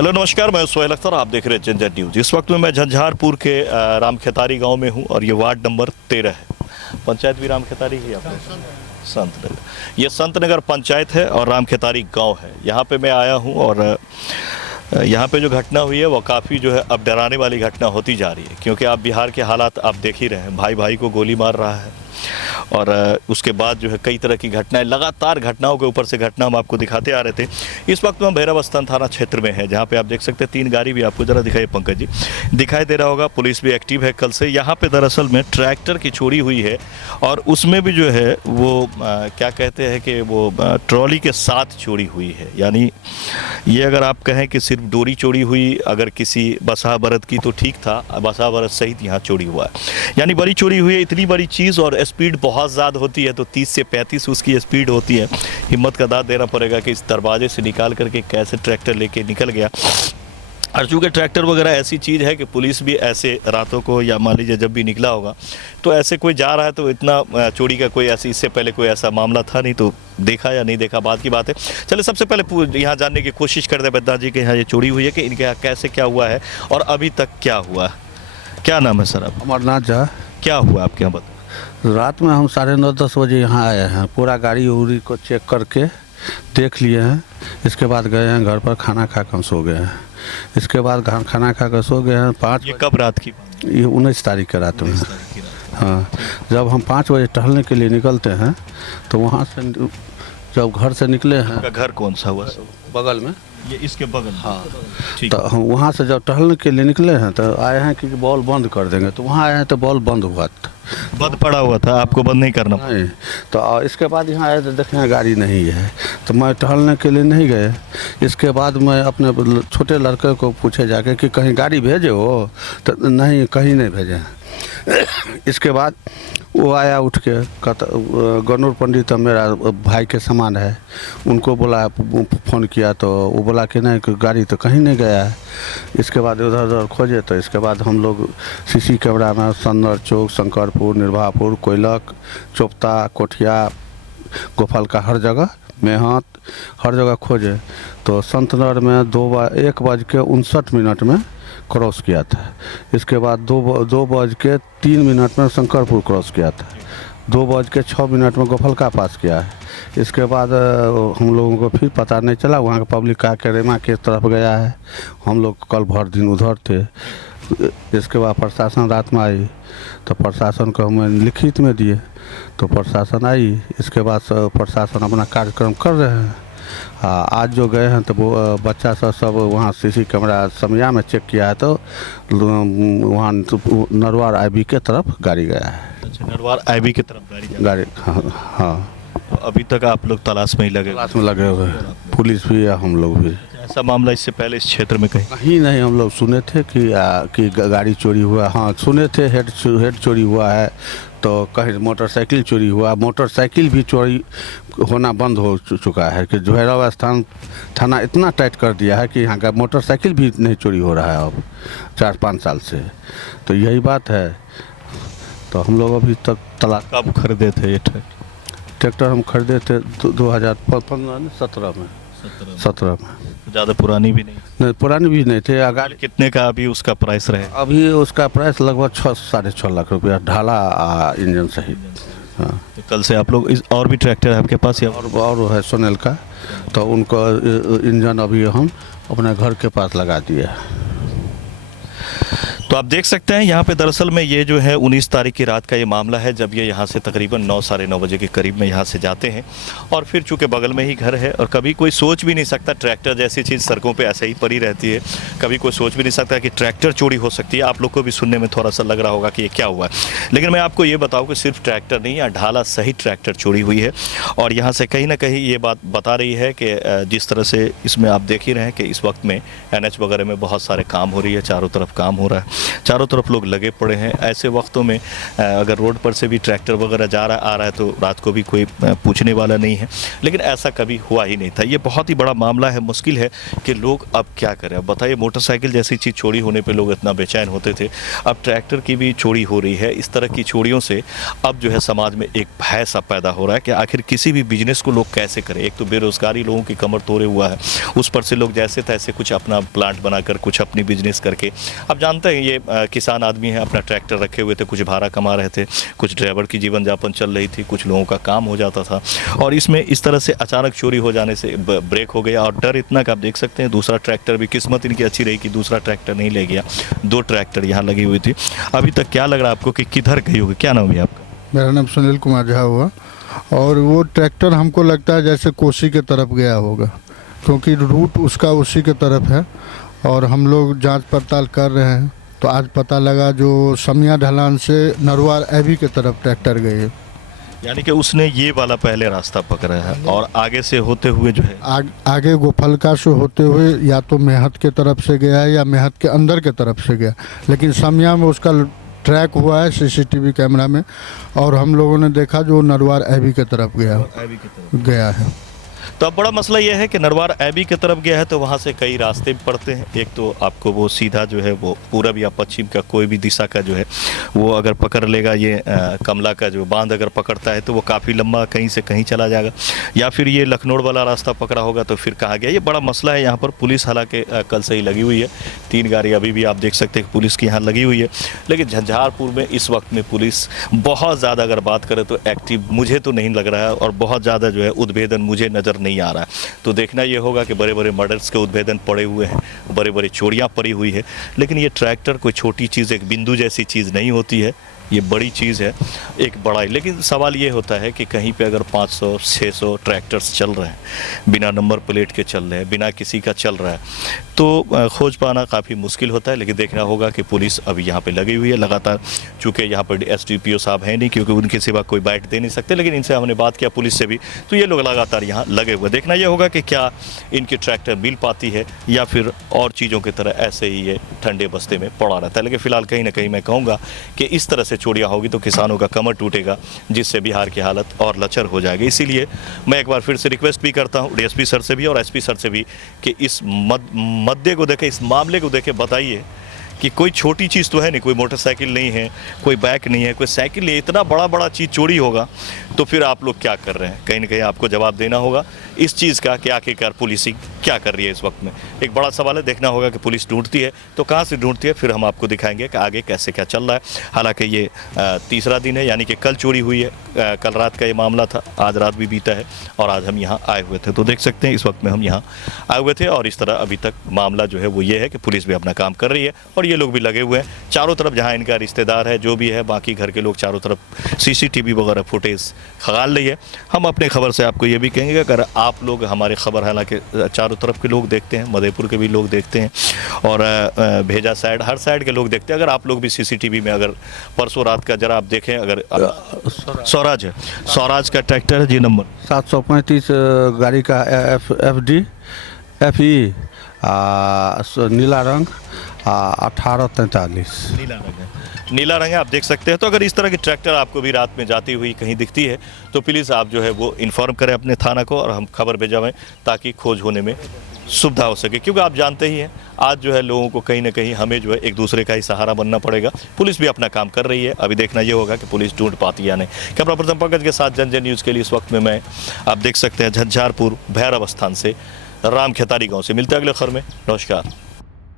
Hello नमस्कार, मैं सोहेल अख्तर, आप देख रहे हैं झंझट न्यूज़। इस वक्त में मैं झंझारपुर के रामखेतारी गांव में हूं और ये वार्ड नंबर 13 है। पंचायत भी रामखेतारी ही है आपने? संत नगर। ये संत नगर पंचायत है और रामखेतारी गांव है। यहाँ पे मैं आया हूँ और यहाँ पे जो घटना हुई है वो काफ़ी जो है अब डराने वाली घटना होती जा रही है, क्योंकि आप बिहार के हालात आप देख ही रहे हैं। भाई भाई को गोली मार रहा है और उसके बाद जो है कई तरह की घटनाएं, लगातार घटनाओं के ऊपर से घटना हम आपको दिखाते आ रहे थे। इस वक्त हम भैरवस्थान थाना क्षेत्र में है, जहां पे आप देख सकते हैं 3 गाड़ी भी आपको ज़रा दिखाई, पंकज जी दिखाई दे रहा होगा। पुलिस भी एक्टिव है कल से। यहाँ पे दरअसल में ट्रैक्टर की चोरी हुई है और उसमें भी जो है वो क्या कहते हैं कि वो ट्रॉली के साथ चोरी हुई है। यानी ये अगर आप कहें कि सिर्फ डोरी चोरी हुई अगर किसी बसा बरत की तो ठीक था, बसा बरत सहित यहाँ चोरी हुआ है। यानी बड़ी चोरी हुई है, इतनी बड़ी चीज़, और स्पीड बहुत ज़्यादा होती है, तो 30 से 35 उसकी स्पीड होती है। हिम्मत का दाद देना पड़ेगा कि इस दरवाजे से निकाल करके कैसे ट्रैक्टर लेके निकल गया। और चूँकि ट्रैक्टर वगैरह ऐसी चीज़ है कि पुलिस भी ऐसे रातों को या मान लीजिए जब भी निकला होगा तो ऐसे कोई जा रहा है तो इतना चोरी का कोई ऐसी, इससे पहले कोई ऐसा मामला था नहीं, तो देखा या नहीं देखा बात की बात है। चलिए सबसे पहले यहाँ जानने की कोशिश करते हैं बद्दा जी के यहाँ ये चोरी हुई है कि इनके यहाँ कैसे क्या हुआ है और अभी तक क्या हुआ है। क्या नाम है सर आप? अमरनाथ झा। क्या हुआ आपके यहाँ? बता। रात में हम 9:30-10 बजे यहाँ आए हैं, पूरा गाड़ी उड़ी को चेक करके देख लिए हैं। इसके बाद गए हैं घर पर, खाना खा कर सो गए हैं। इसके बाद खाना खा कर सो गए हैं 5। ये कब रात की? ये 19 तारीख के रात में। हाँ, जब हम 5 बजे टहलने के लिए निकलते हैं तो वहाँ से जब घर से निकले हैं। घर कौन सा हुआ? बगल में, ये इसके बगल। हाँ, ठीक। तो हम वहाँ से जब टहलने के लिए निकले हैं तो आए हैं कि बॉल बंद कर देंगे, तो वहाँ आए हैं तो बॉल बंद हुआ था। बंद पड़ा हुआ था, आपको बंद नहीं करना? नहीं। तो इसके बाद यहाँ आए तो देखें गाड़ी नहीं है, तो मैं टहलने के लिए नहीं गए। इसके बाद मैं अपने छोटे लड़के को पूछे जाके कि कहीं गाड़ी भेजे हो, तो नहीं, कहीं नहीं भेजे। इसके बाद वो आया उठ के, कहता गनूर पंडित मेरा भाई के समान है, उनको बोला, फ़ोन किया तो वो बोला कि नहीं, कि गाड़ी तो कहीं नहीं गया है। इसके बाद उधर उधर खोजे तो इसके बाद हम लोग सीसी कैमरा में सन्नर चौक, शंकरपुर, निर्भापुर, कोयलक, चोपता, कोठिया, गोफल का हर जगह मेहत, हर जगह खोजे तो संतनगर में 1:59 में क्रॉस किया था। इसके बाद 2:03 में शंकरपुर क्रॉस किया था। 2:06 में गोफल का पास किया है। इसके बाद हम लोगों को फिर पता नहीं चला, वहाँ के पब्लिक का रेमा के तरफ गया है। हम लोग कल भर दिन उधर थे। इसके बाद प्रशासन रात में आई तो प्रशासन को हमें लिखित में दिए, तो प्रशासन आई। इसके बाद प्रशासन अपना कार्यक्रम कर रहे हैं। हाँ, आज जो गए हैं तो वो बच्चा सब वहाँ सीसी कैमरा समिया में चेक किया है तो वहाँ नरवार आईबी के तरफ गाड़ी गया है। अच्छा, नरवार आईबी की तरफ गाड़ी? हाँ। तो अभी तक आप लोग तलाश में ही लगे? तलाश में लगे हुए हैं, पुलिस भी है, हम लोग भी। ऐसा मामला इससे पहले इस क्षेत्र में कहीं नहीं हम लोग सुने थे कि गाड़ी चोरी हुआ। हाँ, सुने थे हेड चोरी हुआ है, तो कहीं मोटरसाइकिल चोरी हुआ। मोटरसाइकिल भी चोरी होना बंद हो चुका है कि भैरवस्थान थाना इतना टाइट कर दिया है कि यहाँ का मोटरसाइकिल भी नहीं चोरी हो रहा है अब 4-5 साल से। तो यही बात है। तो हम लोग अभी तक तलाश। कब खरीदे थे ये ट्रैक्टर? हम खरीदे थे 2017 में। 17 में। ज़्यादा पुरानी भी नहीं, पुरानी भी नहीं थे। गाड़ी कितने का अभी उसका प्राइस रहे? अभी उसका प्राइस लगभग 6-6.5 लाख रुपया, ढाला इंजन सहित। हाँ। तो कल से आप लोग और भी ट्रैक्टर है आपके पास या? और है सोनेल का, तो उनको इंजन अभी हम अपने घर के पास लगा दिए। तो आप देख सकते हैं यहाँ पे दरअसल में ये जो है 19 तारीख की रात का ये मामला है, जब ये यहाँ से तकरीबन 9 साढ़े 9 बजे के करीब में यहाँ से जाते हैं और फिर चूँकि बगल में ही घर है और कभी कोई सोच भी नहीं सकता, ट्रैक्टर जैसी चीज़ सड़कों पे ऐसे ही पड़ी रहती है, कभी कोई सोच भी नहीं सकता कि ट्रैक्टर चोरी हो सकती है। आप लोग को भी सुनने में थोड़ा सा लग रहा होगा कि ये क्या हुआ है, लेकिन मैं आपको ये बताऊँ कि सिर्फ ट्रैक्टर नहीं, यहाँ ढाला सही ट्रैक्टर चोरी हुई है। और यहाँ से कहीं ना कहीं ये बात बता रही है कि जिस तरह से इसमें आप देख ही रहे हैं कि इस वक्त में NH वगैरह में बहुत सारे काम हो रही है, चारों तरफ काम हो रहा है। चारों तरफ लोग लगे पड़े हैं। ऐसे वक्तों में अगर रोड पर से भी ट्रैक्टर वगैरह जा रहा आ रहा है तो रात को भी कोई पूछने वाला नहीं है, लेकिन ऐसा कभी हुआ ही नहीं था। ये बहुत ही बड़ा मामला है। मुश्किल है कि लोग अब क्या करें। अब बताइए, मोटरसाइकिल जैसी चीज़ चोरी होने पे लोग इतना बेचैन होते थे, अब ट्रैक्टर की भी चोरी हो रही है। इस तरह की चोरियों से अब जो है समाज में एक भय सा पैदा हो रहा है कि आखिर किसी भी बिजनेस को लोग कैसे करें। एक तो बेरोजगारी लोगों की कमर तोड़े हुआ है, उस पर से लोग जैसे तैसे कुछ अपना प्लांट बनाकर कुछ अपनी बिजनेस करके, अब जानते हैं ये किसान आदमी है, अपना ट्रैक्टर रखे हुए थे, कुछ भाड़ा कमा रहे थे, कुछ ड्राइवर की जीवन यापन चल रही थी, कुछ लोगों का काम हो जाता था, और इसमें इस तरह से अचानक चोरी हो जाने से ब्रेक हो गया। और डर इतना कि आप देख सकते हैं दूसरा ट्रैक्टर भी, किस्मत इनकी अच्छी रही कि दूसरा ट्रैक्टर नहीं ले गया। 2 ट्रैक्टर यहाँ लगी हुई थी। अभी तक क्या लग रहा है आपको कि किधर गई होगी? क्या नाम है आपका? मेरा नाम सुनील कुमार झा हुआ, और वो ट्रैक्टर हमको लगता है जैसे कोसी के तरफ गया होगा, क्योंकि रूट उसका उसी के तरफ है, और हम लोग जांच पड़ताल कर रहे हैं। तो आज पता लगा जो समिया ढलान से नरवार एवी के तरफ ट्रैक्टर गए, यानी कि उसने ये वाला पहले रास्ता पकड़ा है और आगे से होते हुए जो है आगे गोफलका से होते हुए या तो मेहत के तरफ से गया है या मेहत के अंदर के तरफ से गया, लेकिन समिया में उसका ट्रैक हुआ है सीसीटीवी कैमरा में, और हम लोगों ने देखा जो नरवार एवी के तरफ गया है। तो अब बड़ा मसला यह है कि नरवार एबी की तरफ गया है तो वहाँ से कई रास्ते भी पड़ते हैं। एक तो आपको वो सीधा जो है वो पूरब या पश्चिम का कोई भी दिशा का जो है वो अगर पकड़ लेगा, ये कमला का जो बांध अगर पकड़ता है तो वो काफ़ी लंबा कहीं से कहीं चला जाएगा, या फिर ये लखनऊ वाला रास्ता पकड़ा होगा तो फिर कहाँ गया। ये बड़ा मसला है। यहाँ पर पुलिस हालांकि कल से ही लगी हुई है, 3 गाड़ी अभी भी आप देख सकते हैं पुलिस की यहाँ लगी हुई है, लेकिन झंझारपुर में इस वक्त में पुलिस बहुत ज़्यादा अगर बात करें तो एक्टिव मुझे तो नहीं लग रहा है, और बहुत ज़्यादा जो है उद्भेदन मुझे नज़र नहीं आ रहा है। तो देखना ये होगा कि बड़े बड़े मर्डर्स के उद्भेदन पड़े हुए हैं, बड़े बड़े चोरियां पड़ी हुई है, लेकिन ये ट्रैक्टर कोई छोटी चीज़, एक बिंदु जैसी चीज़ नहीं होती है, ये बड़ी चीज़ है, एक बड़ा। लेकिन सवाल ये होता है कि कहीं पे अगर 500-600 ट्रैक्टर्स चल रहे हैं, बिना नंबर प्लेट के चल रहे हैं, बिना किसी का चल रहा है, तो खोज पाना काफ़ी मुश्किल होता है। लेकिन देखना होगा कि पुलिस अभी यहाँ पे लगी हुई है लगातार, चूँकि यहाँ पर SDPO साहब हैं नहीं, क्योंकि उनके सिवा कोई बाइट दे नहीं सकते, लेकिन इनसे हमने बात किया पुलिस से भी, तो ये लोग लगातार यहाँ लगे हुए। देखना ये होगा कि क्या इनकी ट्रैक्टर मिल पाती है या फिर और चीज़ों की तरह ऐसे ही ये ठंडे बस्ते में पड़ा रहता है। लेकिन फिलहाल कहीं ना कहीं मैं कहूँगा कि इस तरह से चोरियां होगी तो किसानों का कमर टूटेगा, जिससे बिहार की हालत और लचर हो जाएगी। इसीलिए मैं एक बार फिर से रिक्वेस्ट भी करता हूं DSP सर से भी और SP सर से भी कि इस मुद्दे को देखें, इस मामले को देखें, बताइए कि कोई छोटी चीज़ तो है नहीं, कोई मोटरसाइकिल नहीं है, कोई बाइक नहीं है, कोई साइकिल नहीं, इतना बड़ा बड़ा चीज़ चोरी होगा तो फिर आप लोग क्या कर रहे हैं? कहीं ना कहीं आपको जवाब देना होगा इस चीज़ का कि आखिरकार पुलिसिंग क्या कर रही है इस वक्त में। एक बड़ा सवाल है। देखना होगा कि पुलिस ढूंढती है तो कहाँ से ढूंढती है, फिर हम आपको दिखाएंगे कि आगे कैसे क्या चल रहा है। हालांकि ये तीसरा दिन है, यानी कि कल चोरी हुई है, कल रात का ये मामला था, आज रात भी बीता है और आज हम यहाँ आए हुए थे। तो देख सकते हैं इस वक्त में हम यहाँ आए हुए थे और इस तरह अभी तक मामला जो है वो ये है कि पुलिस भी अपना काम कर रही है और ये लोग भी लगे हुए हैं चारों तरफ, जहाँ इनका रिश्तेदार है जो भी है, बाकी घर के लोग चारों तरफ CCTV वगैरह फुटेज खंगाल रही है। हम अपने खबर से आपको ये भी कहेंगे अगर आप लोग हमारे खबर, हालांकि चारों तरफ के लोग देखते हैं, मधेपुर के भी लोग देखते हैं और भेजा साइड, हर साइड के लोग देखते हैं, अगर आप लोग भी CCTV में अगर परसों रात का जरा आप देखें, अगर स्वराज है, स्वराज का ट्रैक्टर है जी, नंबर 735 गाड़ी का FD FE नीला रंग 1843 नीला रंग है, आप देख सकते हैं। तो अगर इस तरह की ट्रैक्टर आपको भी रात में जाती हुई कहीं दिखती है तो प्लीज़ आप जो है वो इन्फॉर्म करें अपने थाना को और हम खबर भेजाएं ताकि खोज होने में सुविधा हो सके। क्योंकि आप जानते ही हैं आज जो है लोगों को कहीं ना कहीं हमें जो है एक दूसरे का ही सहारा बनना पड़ेगा। पुलिस भी अपना काम कर रही है, अभी देखना ये होगा कि पुलिस ढूंढ पाती है या नहीं। कैमरा पर्सन पंकज के साथ जन न्यूज़ के लिए इस वक्त में मैं, आप देख सकते हैं, झंझारपुर भैरव स्थान से राम खेतारी गाँव से। मिलते हैं अगले खबर में। नमस्कार।